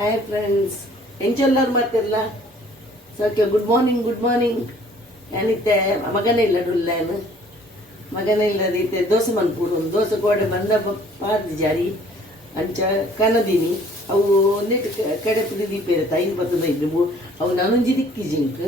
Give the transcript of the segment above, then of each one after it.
Hi friends, ಎಂಚೆಲ್ಲರೂ ಮಾಡ್ತಿರಲ್ಲ. ಸೋಕೆ good morning. ಏನಿತ್ತೆ ಮಗನೇ ಇಲ್ಲ ಡುಲ್ಲೇನು ಮಗನೇ ಇಲ್ಲದೈತೆ ದೋಸೆ ಮನ್ಪೂಡು ದೋಸೆ ಗೋಡೆ ಬಂದ ಪಾರ್ದು ಜಾರಿ ಅಂಚ ಕನದಿನಿ ಅವು ಒಂದಿಟ್ಟು ಕಡೆ ಪುಡಿ ದೀಪ ಇರುತ್ತೆ 5-15 ಅವು ನಾನೊಂಜಿ ದಿಕ್ಕಿ ಜಿಂಕ್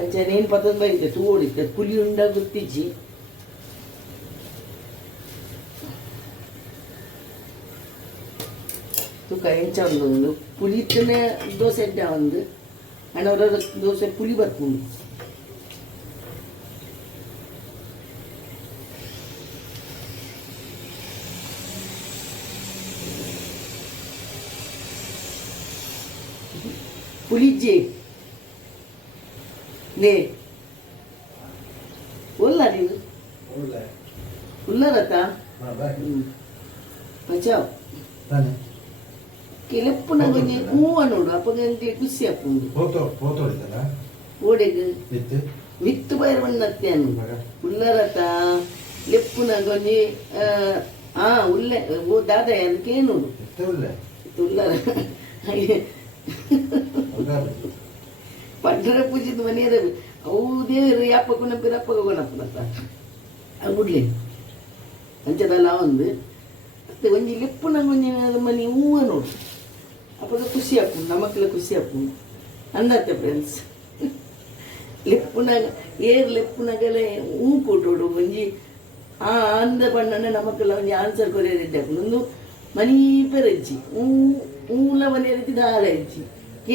ಅಂಚ ನೇನು 15 ತೂಡಿತ್ತೆ ಪುಲಿ ಉಂಡ ಗುತ್ತಿಜ್ಜಿ ತೂಕ ಎಂಚ ಒಂದು ಪುಲಿತನೇ ದೋಸೆ ಎಡ್ಡ ಒಂದು ಅಣ್ಣವರ ದೋಸೆ ಪುಲಿ ಬರ್ಕೊಂಡು ಪುಲಿಜ್ಜಿ ಲೇ ಒಲ್ಲ ನೀನು ಉಲ್ಲರತ ಮಚಾವ್ ಕೆಲೆಪ್ಪುನ ಕೊಂಚ ಹೂವ ನೋಡು ಅಪ್ಪಗೆ ಖುಷಿ ಅಪ್ಪುಂಡು ಓಡೆಗ್ ವಿತ್ತು ಬೈರ ಬಣ್ಣತ್ಯಾನು ಉಲ್ಲರತ ಲೆಪ್ಪುನ ಕೊಂಚ ಉಲ್ಲೆ ಓ ದಾದ ಅದಕ್ಕೇನು ಉಲ್ಲರ ಪಂಡರ ಪೂಜಿದ ಮನೆಯದ ಅವು ದೇವರು ಯಾಪ ಕೊನಪ್ಪಿರ ಅಪ್ಪಗ ಕೊನಪ್ಪನತ್ತ ಅದು ಬಿಡ್ಲಿ ಅಂಚದಲ್ಲ ಒಂದು ಮತ್ತೆ ಒಂಜಿ ಲೆಪ್ಪುನ ಕೊಂಚ ಮನೆ ಹೂವ ನೋಡು ಅಪ್ಪಗ ಖುಷಿ ಹಾಕೊಂಡು ನಮಕ್ಕೆಲ್ಲ ಖುಷಿ ಹಾಕೊಂಡು ಅಂದತ್ತೆ ಫ್ರೆಂಡ್ಸ್ ಲೆಪ್ಪುನಾಗ ಲೆಪ್ಪುನಾಗಲೇ ಹೂ ಕೊಟ್ಟೋಡು ಒಂಜಿ ಅಂದ ಬಣ್ಣನೆ ನಮಕ್ಕೆಲ್ಲ ಒಂಜಿ ಆನ್ಸರ್ ಕೊರಿಯದಿದ್ದೆ ಹಾಕೊಂಡು ಒಂದು ಮನಿ ಪೆರಜ್ಜಿ ಹೂಲ ಮನೆ ರೀತಿ ದಾರ ಇಜ್ಜಿ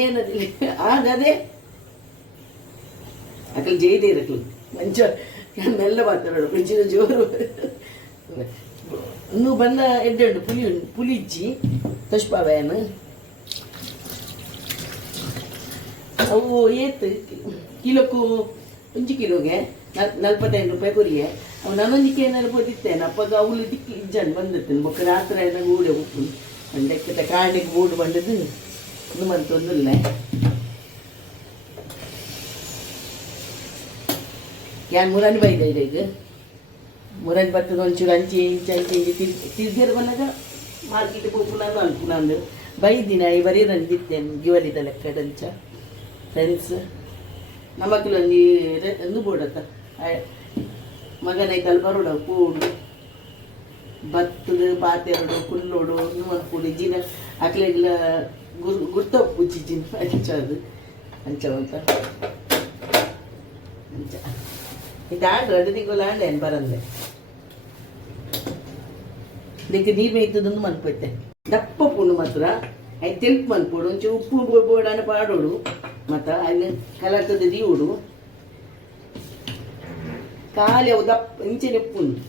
ಏನದಿಲ್ಲ ಆಗದೆ ಅಕಲ್ ಜೈದೆ ಇರಕ್ಲು ಮಂಚ ಮೆಲ್ಲ ಮಾತಾಡೋಡು ಕೊಂಚಿನ ಜೋರು ಇನ್ನು ಬಂದ ಎಡ್ಡೆ ಪುಲಿ ಇಜ್ಜಿ ತುಷ್ಪಾವೇನು ಅವು ಏತ್ ಕಿಲೋಕ್ಕೂ 1 ಕಿಲೋಗೆ 45 ರೂಪಾಯಿ ಕೊರಿಯೆ ಅವು ನಾನೊಂದಿಕ್ಕೆ ಏನಾದ್ರು ಬೋದಿತ್ತೇನೆ ಅಪ್ಪಗ ಅವಳು ದಿಕ್ಕಿ ಇಜ್ಜಂಡು ಬಂದಿರ್ತೇನೆ ಬೊಕ್ಕ ರಾತ್ರಿ ಏನಾಗ ಊಡೆ ಉಪ್ಪು ಲೆಕ್ಕದ ಕಾಣಿಗೆ ಬೋರ್ಡ್ ಬಂದದ್ದು ಇನ್ನು ಮಂತೊಂದಿಲ್ಲ ಯಾನ್ ಮುರಾನಿ ಬೈದ ಈಗ ಮುರಾನಿ ಬರ್ತದ ಒಂಚೂರು ಅಂಚಿ ತಿರ್ಗೇರು ಬಂದಾಗ ಮಾರ್ಕೆಟ್ ಹೋಗ್ಬಿಡೋದು ಅನ್ಕೂಲ ಅಂದ್ರೆ ಬೈದಿನ ಬರೀ ನಂದಿತ್ತೇನೆ ಗಿವಲಿದ ಲೆಕ್ಕದಂಚ ಫ್ರೆಂಡ್ಸ್ ನಮಕ್ಕಿಲ್ಲೊಂದು ಒಂದು ಬೋಡತ್ತ ಮಗನೈತಲ್ಲಿ ಬರೋಡ ಕೂಡು ಭತ್ತದ ಪಾತೆರಡು ಕುಲ್ಲೋಡು ನೋಡ್ಕೊಂಡು ಜಿನ ಅಕ್ಲೆಲ್ಲ ಗುರ್ತಪ್ಪು ಚಿಜಿನ ಅಂಚದು ಅಂಚವಂತ ಅಂಚ ಇದು ಆಡ್ರಡು ತಿಂಗಳು ಆಂಡೇನು ಬರಂದೆ ಇದಕ್ಕೆ ನೀರು ಮೇಯ್ತದೊಂದು ಮನ್ಪೈತೆ ದಪ್ಪ ಪುಣ್ಣು ಮಾತ್ರ ಐದು ತೆಲ್ಪು ಮನ್ಪೋಡು ಒಂಚೂರು ಉಪ್ಪು ಬೋಡಾನ ಪಾಡೋಡು ಮತ್ತು ಅಲ್ಲಿ ಕಲರ್ತದ ದೀವುಡು ಖಾಲಿ ಅವು ದಪ್ಪ ಇಂಚೆ ನೆಪ್ಪುಂಡು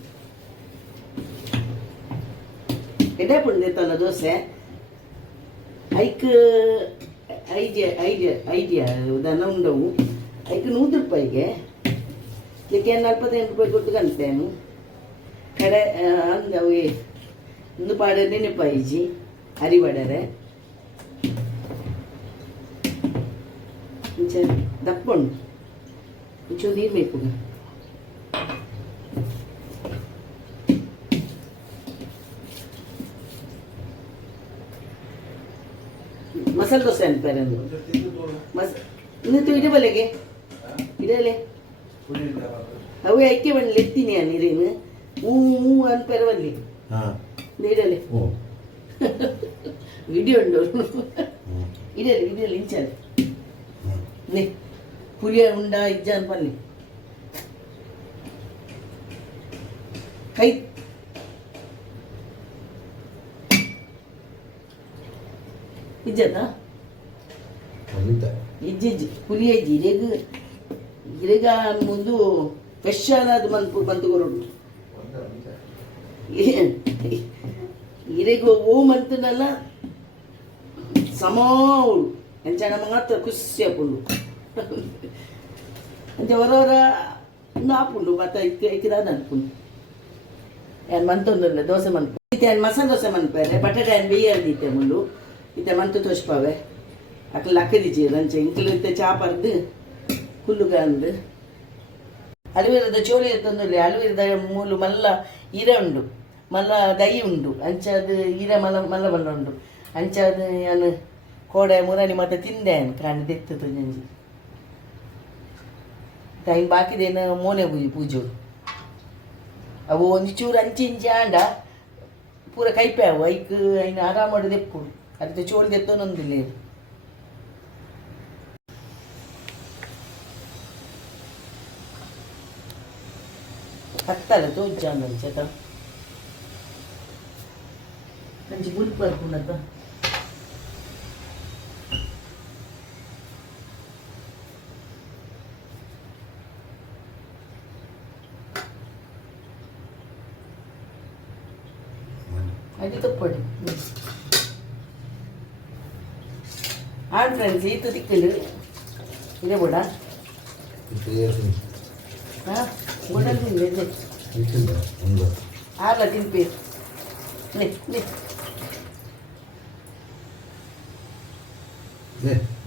ಎಡೆ ಪುಂಡಿತ್ತಲ್ಲ ದೋಸೆ ಐಕ್ ಐಡಿಯಾ ದನ ಉಂಡವು ಐಕ್ 100 ರೂಪಾಯಿಗೆ ಇದಕ್ಕೆ 45 ರೂಪಾಯಿ ಕೊಟ್ಟು ಕಲ್ತೇನು ಕಡೆ ಅಂದವು ಒಂದು ಪಾಡನೆ ನೆಪ್ಪಾಯಿಜಿ ಅರಿಬಡರೆ ಇಂಚ ದಪ್ಪ ಉಂಟು ಇಂಚು ನೀರು ಬೇಕು ಮಸಾಲೆ ದೋಸೆ ಅಂತಾರೆ ಇನ್ನೂ ಇಡ ಬಲೆಗೆ ಇಡಲೆ ಅವೇ ಐಕೆ ಬಣ್ಣ ಎತ್ತೀನಿ ನೀರೇನು ಹೂ ಅನ್ಪೇರ ಬಲ್ಲಿ ಇಡಲೆ ವಿಡಿಯೋ ಉಂಡು ಇಡಲಿ ಇಂಚಲೆ ನೇ ಪುಲಿಯ ಉಂಡ ಇಜ್ಜ ಅಂತ ಬನ್ನಿ ಕೈ ಇಜ್ಜದ ಇಜ್ಜಿ ಪುಲಿಯ ಇಜ್ಜಿ ಗಿರೆಗ ಮುಂದು ಫ್ರೆಶ್ ಆದ ಬಂತು ಕೊರಡು ಗಿರೆಗ ಓ ಮಂತನಲ್ಲ ಸಮಾವಳು ಎಂಚಾಣ ಮಾತ್ರ ಖುಷಿ ಹಾಕೊಂಡು ಅಂಚೆ ಹೊರವರ ಒಂದು ಹಾಪುಂಡು ಮತ್ತೆ ಇಕ್ಕಿದಾದ ಅನ್ಕೊಂಡು ಏನು ಮಂತೊಂದಿಲ್ಲ ದೋಸೆ ಮನ್ಪು ಇತ್ತೆ ಮಸಾಲೆ ದೋಸೆ ಮನ್ಪೇರೆ ಬಟಾಟೆ ಏನು ಬೇಯದಿತ್ತೆ ಮುಂಡು ಇತ್ತೆ ಮಂತು ತೋಷ್ಪಾವೆ ಅಕ್ಲ ಅಕ್ಕದಿಜಿ ರಂಚೆ ಇಂಕ್ಲು ಇತ್ತೆ ಚಾಪರ್ದು ಕುಲ್ಲುಗಂದು ಅಳುವಿರದ ಚೋಳಿ ತಂದುಲ್ಲ ಅಳುವಿರದ ಮೂಲು ಮಲ್ಲ ಇರ ಉಂಡು ಮಲ್ಲ ದೈ ಉಂಡು ಅಂಚದು ಇರ ಮಲ್ಲ ಮಲ್ಲ ಉಂಡು ಅಂಚದು ನಾನು ಕೋಡೆ ಮುರಾನಿ ಮತ್ತೆ ತಿಂದೆ ಕಾಣ್ ತೆತ್ತದು ನಂಜಿ ಟೈಮ್ ಬಾಕಿದೇನು ಮೋನೆ ಪೂಜು ಅವು ಒಂದು ಚೂರು ಅಂಚಿ ಇಂಚಿ ಆಂಡ ಪೂರ ಕೈಪೆ ಅವು ಐಕ್ ಐನು ಆರಾಮಾಡು ದೆಪ್ಪು ಅದಕ್ಕೆ ಚೋಳು ತೆತ್ತೋನೊಂದಿಲ್ಲ ಹತ್ತಲ್ಲ ತೋಜ್ಜ ಅಂಚತ ಅಂಚಿ ಗುಲ್ಪ್ ಬರ್ಕೊಂಡತ್ತ అది తప్పడు ఆన్ ఫ్రెండ్స్ ఈత దిక్కులు ఇదే కూడా గుడ్డలు తినలేదు ఆర్ల తినిపేరు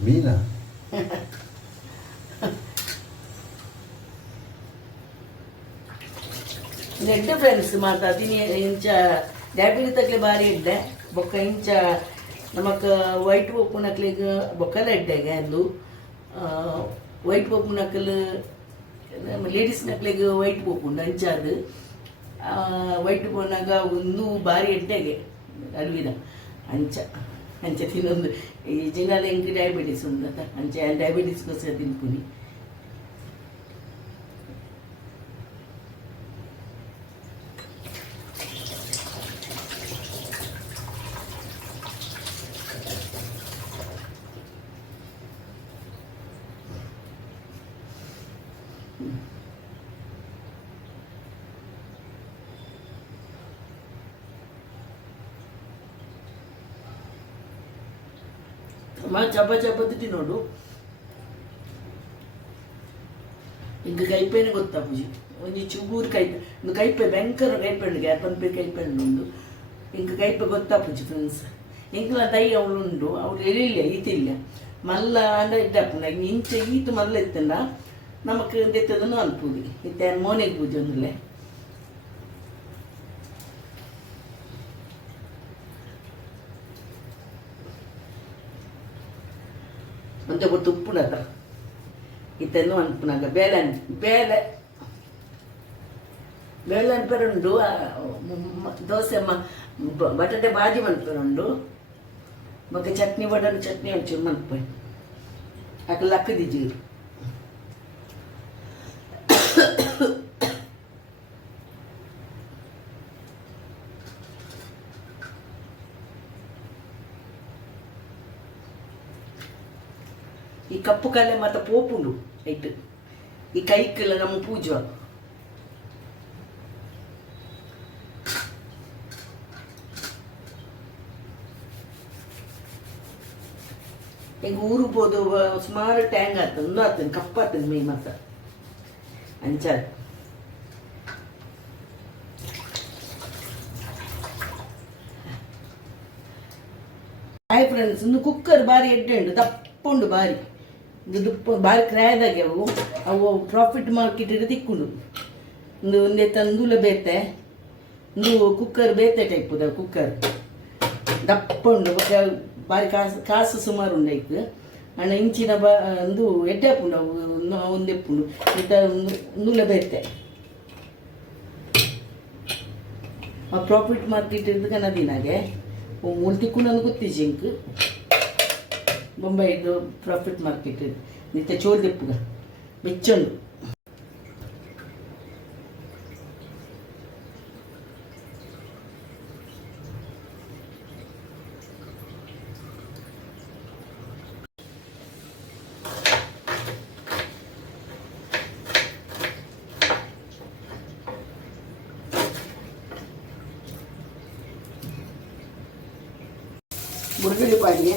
మీనా ನೆಡ್ಡು ಫ್ರೆಂಡ್ಸ್ ಮಾತಾ ತಿನಿ ಇಂಚ ಡಯಾಬಿಟಿಸ್ ತಕ್ಲೆ ಬಾರಿ ಇಡ್ಡೆ ಬೊಕ್ಕ ಇಂಚ ನಮಕ್ ವೈಟ್ ಪಪ್ಪು ನಕ್ಲಿಗೆ ಬೊಕ್ಕಲ ಇಡ್ಡೆಗೆ ಅಂದು ವೈಟ್ ಪಪ್ಪು ನಕಲು ಲೇಡೀಸ್ ನಕ್ಲಿಗೆ ವೈಟ್ ಪಪ್ಪು ಅಂಚಾದು ವೈಟ್ ಪೋನಾಗ ಒಂದು ಬಾರಿ ಇಡ್ಡೆಗೆ ಅಲ್ವಿದ ಅಂಚ ಅಂಚ ತಿನ್ನೊಂದು ಈ ಜಿಂಗಾಲ ಇಂಕ್ ಡಯಾಬಿಟಿಸ್ ಉಂದತ ಅಂಚ ಡಯಾಬಿಟಿಸ್ಗೋಸ್ಕರ ತಿನ್ಪುನಿ ಚಪಾತಿ ನೋಡು ಈಗ ಕೈಪೇನೆ ಗೊತ್ತಾ ಪೂಜಿ ಒಂದು ಚೂರು ಒಂದು ಕೈಪೆ ಭಯಂಕರ ಕೈಪೆಂಡು ಗ್ಯಾಪನ್ಪೆ ಕೈಪೆಂಡು ಉಂಡು ಇಂಕ ಕೈಪೆ ಗೊತ್ತಾ ಪೂಜಿ ಫ್ರೆಂಡ್ಸ್ ಇಂಕಲ ದೈ ಅವಳು ಉಂಡು ಅವಳು ಎಳಿಲ್ಲ ಈತಿಲ್ಲ ಮಲ್ಲ ಅಂಡ ಇಡ್ಡಪ್ಪನ ಇಂಚೆ ಈತು ಮಲ್ಲ ಇತ್ತಂಡ ನಮಕ್ ಎತ್ತದನ್ನು ಅನ್ಪೂದಿ ಇತ್ತ ಮೋನೆಗೆ ಪೂಜೆ ಒಂದಲ್ಲೇ ಒಂದೇ ಗೊತ್ತು ಉಪ್ಪುನದ ಇತ್ತನ್ನು ಅನ್ಪುನಾಗ ಬೇಳೆ ಬೇಳೆ ಬೇಳೆ ಅನ್ಪರುಂಡು ದೋಸೆ ಬಟಾಟೆ ಬಾಜಿ ಮನ್ಪರುಂಡು ಮತ್ತೆ ಚಟ್ನಿ ಬಟಾಟೆ ಚಟ್ನಿ ಒಂಚೂರು ಮನ್ಪೆ ಅಕಲ್ ಅಕ್ಕದಿ ಜೀರು ಈ ಕಪ್ಪು ಕಲೆ ಮತ್ತೆ ಪೋಪುಂಡು ಐಟ್ ಈ ಕೈಕ್ಕೆಲ್ಲ ನಮ್ಮ ಪೂಜೆ ಈಗ ಊರು ಹೋದು ಸುಮಾರು ಟ್ಯಾಂಗ್ ಆಗ್ತದೆ ಒಂದು ಆಗ್ತದೆ ಕಪ್ಪ ಆಗ್ತದೆ ಮೈ ಮಾತ ಅಂಚಾದ ಹಾಯ್ ಫ್ರೆಂಡ್ಸ್ ಒಂದು ಕುಕ್ಕರ್ ಬಾರಿ ಎಡ್ಡೆ ಉಂಡು ತಪ್ಪುಂಡು ಬಾರಿ ಇದು ಬಾರಿ ಕ್ರ್ಯಾದಾಗೆ ಅವು ಪ್ರಾಫಿಟ್ ಮಾರ್ಕೆಟ್ ತಿಕ್ಕೊಂಡು ಒಂದೇ ತಂದೂಲ ಬೇತೆ ಒಂದು ಕುಕ್ಕರ್ ಬೇತೆ ಟೈಪ್ ಕುಕ್ಕರ್ ದಪ್ಪ ಉಂಡು ಬಾರಿ ಕಾಸು ಸುಮಾರು ಉಂಡು ಐಕ್ ಅಣ್ಣ ಇಂಚಿನ ಒಂದು ಎಡ್ಡೆಪ್ಪುಂಡು ಅವು ಒಂದೆಪ್ಪುಂಡು ಇತ್ತ ಒಂದೂಲ ಬೇತೆ ಆ ಪ್ರಾಫಿಟ್ ಮಾರ್ಕೆಟ್ ಇರ್ದು ಕನ್ನದಿನಾಗೆ ಮೂಲ ತಿಕ್ಕೊಂಡು ಗೊತ್ತಿಜ್ಜಿ ಇಂಕ್ ಬೊಂಬೈದು ಪ್ರಾಫಿಟ್ ಮಾರ್ಕೆಟ್ ನಿತ್ಯ ಚೋಲ್ ದೆಪ್ಪುಗ ಬೆಚ್ಚೊಂಡು ಬುಡಗಡೆ ಪಾಡಿಗೆ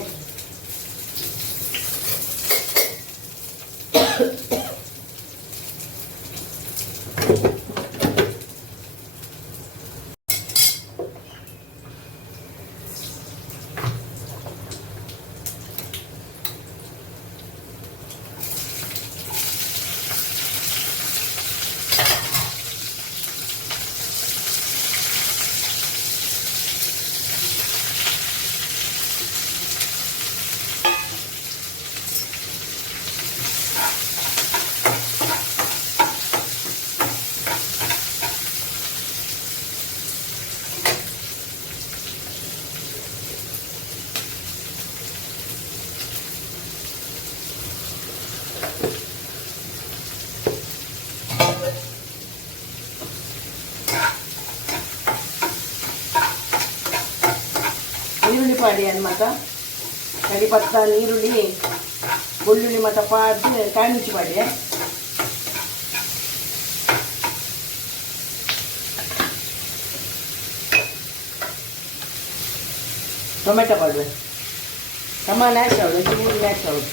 ಮಾಡಿ ಮತ್ತ ಕರಿಪತ್ತ ನೀರುಳ್ಳಿ ಬೆಳ್ಳುಳ್ಳಿ ಮತ್ತು ಪಾಡ್ದು ಕಾಯಿ ಮುಚ್ಚಿ ಮಾಡಿ ಟೊಮೆಟೊ ಪಾಡ್ವೆ ಟಮ ನ್ಯಾಚ್ ಅವಳು 2-3 ನ್ಯಾಚ್ ಅವಳು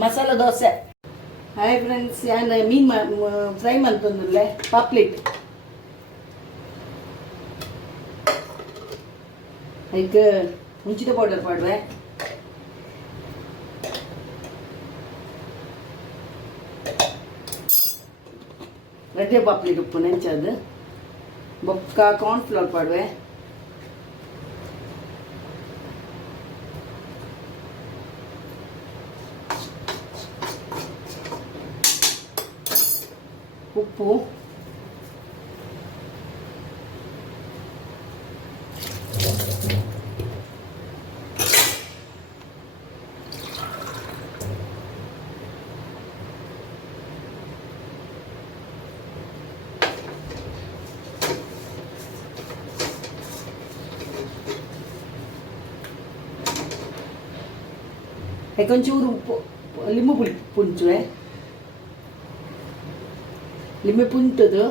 ಮಸಾಲ ದೋಸೆ. ಹಾಯ್ ಫ್ರೆಂಡ್ಸ್, ನಾನು ಮೀನು ಫ್ರೈ ಮಾಡ್ತಂದ್ರೆ ಪಾಪ್ಲೆಟ್ ಅದಕ್ಕೆ ಮುಂಚಿತ ಪೌಡರ್ ಪಾಡ್ವೆ, ರೆಡ್ಡೆ ಪಾಪ್ಲೆಟ್ ಉಪ್ಪು ನೆಂಚದು, ಬೊಕ್ಕ ಕಾರ್ನ್ಫ್ಲವರ್ ಪಾಡ್ವೆ, ಉಪ್ಪು, కొంచెం ఉప్పు, లింబు పులుచువే, ಲಿಂಬೆ ಪುಂಟದು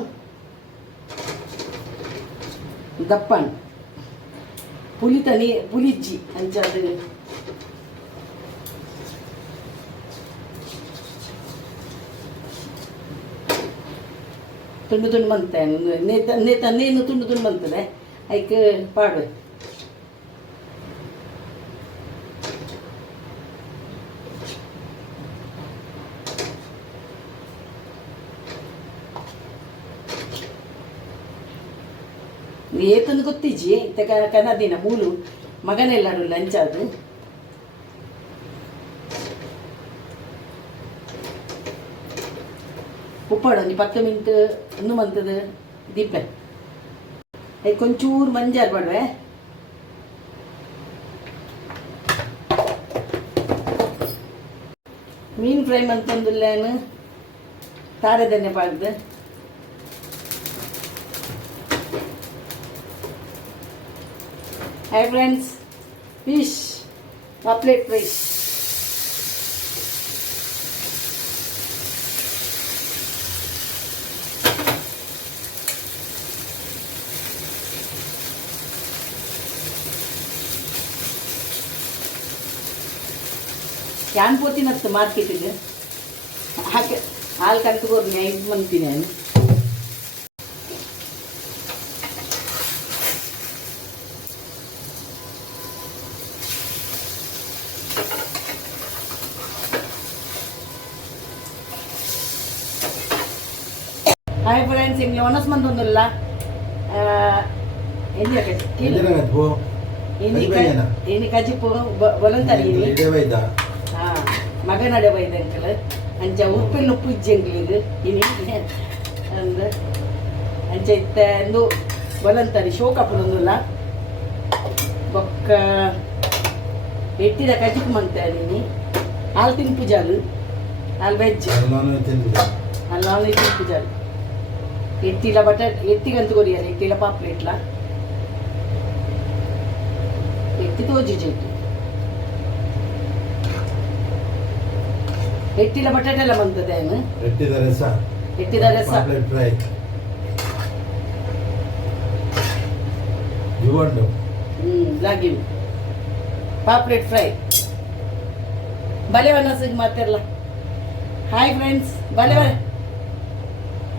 ದಪ್ಪನ್ ಪುಲಿಜ್ಜಿ ಅಂಚದು ತುಂಡು ತುಂಡು ಬಂತೆ ನೇನು ತುಂಡು ತುಂಡು ಬಂತದೆ ಅದಕ್ಕೆ ಪಾಡ್ವೆ. ಏತಂದು ಗೊತ್ತಿಜ್ಜಿ ಇತ್ತ ಕನದಿನ ಮೂಲು ಮಗನೆಲ್ಲಾಡು ಲಂಚದು ಉಪ್ಪಾಡು ಒಂದು 10 ಮಿನಿಟ್ ಇನ್ನು ಮಂತದ ದೀಪೆ ಅದಕ್ಕೆ ಒಂಚೂರು ಮಂಜಾರು ಪಾಡ್ವೆ, ಮೀನು ಫ್ರೈ ಮಂತಂದುಲ್ಲೇನು ತಾರೆ ಧನ್ಯ ಪಾಡ್ದು, ಹಾಯ್ ಫ್ರೆಂಡ್ಸ್, ಫಿಶ್ ಪಾಪ್ಲೆಟ್ ಫ್ರೈ. ಯಾನ್ ಪೋತಿನತ್ತು ಮಾರ್ಕೆಟಿಗೆ ಹಾಕಿ ಹಾಲು ಕಂಟ್ಕೋರು ಇದು ಬಂತೀನಿ ನಾನು. ಹಾಯ್ ಫ್ರೆಂಡ್ಸ್, ಇಂಗ್ಲಿ ಒನಸ್ ಮಂದೊಂದಿಲ್ಲ ಏನಿ ಕಜಿಪು ಬೊಲಂತರಿ ಮಗ ನಡೆ ಬೈದ ಅಂಕಲ್ ಅಂಚ ಉಪ್ಪಿನ ಉಪ್ಪು ಇಜ್ಜಂಗ್ಲಿಗೆ ಇನಿ ಅಂದ ಅಂಚ ಇತ್ತ ಎಂದು ಬೊಲಂತರಿ ಶೋಕಪ್ಪನೊಂದಿಲ್ಲ ಬೊಕ್ಕ ಎಟ್ಟಿದ ಕಜಿಪು ಮಂತಾರಿನಿ ಹಾಲು ತಿನ್ಪು ಜಾಲು ಹಾಲು ವೆಜ್ ಹಾಲು ತಿನ್ಪು ಜಾಲು ಎಟ್ಟಿಲ ಬಟಾಟ್ ಎಟ್ಟಿಗಂತ ಕೊರಿಯಲ್ಲ ಎಟ್ಟಿಲ ಪಾಪ್ಲೆಟ್ಲ ಎಟ್ಟಿ ತೋಜಿಜೆಟ್ಟು ಎಟ್ಟಿಲ ಬಟಾಟೆ ಎಲ್ಲ ಬಂತದೆ ಏನು ಎಟ್ಟಿದ ರಸ ಲಾಗಿವ್ ಪಾಪ್ಲೆಟ್ ಫ್ರೈ ಬಲೆ ವನಸಿಗೆ ಮಾತಿರಲ್ಲ. ಹಾಯ್ ಫ್ರೆಂಡ್ಸ್, ಬಲೆ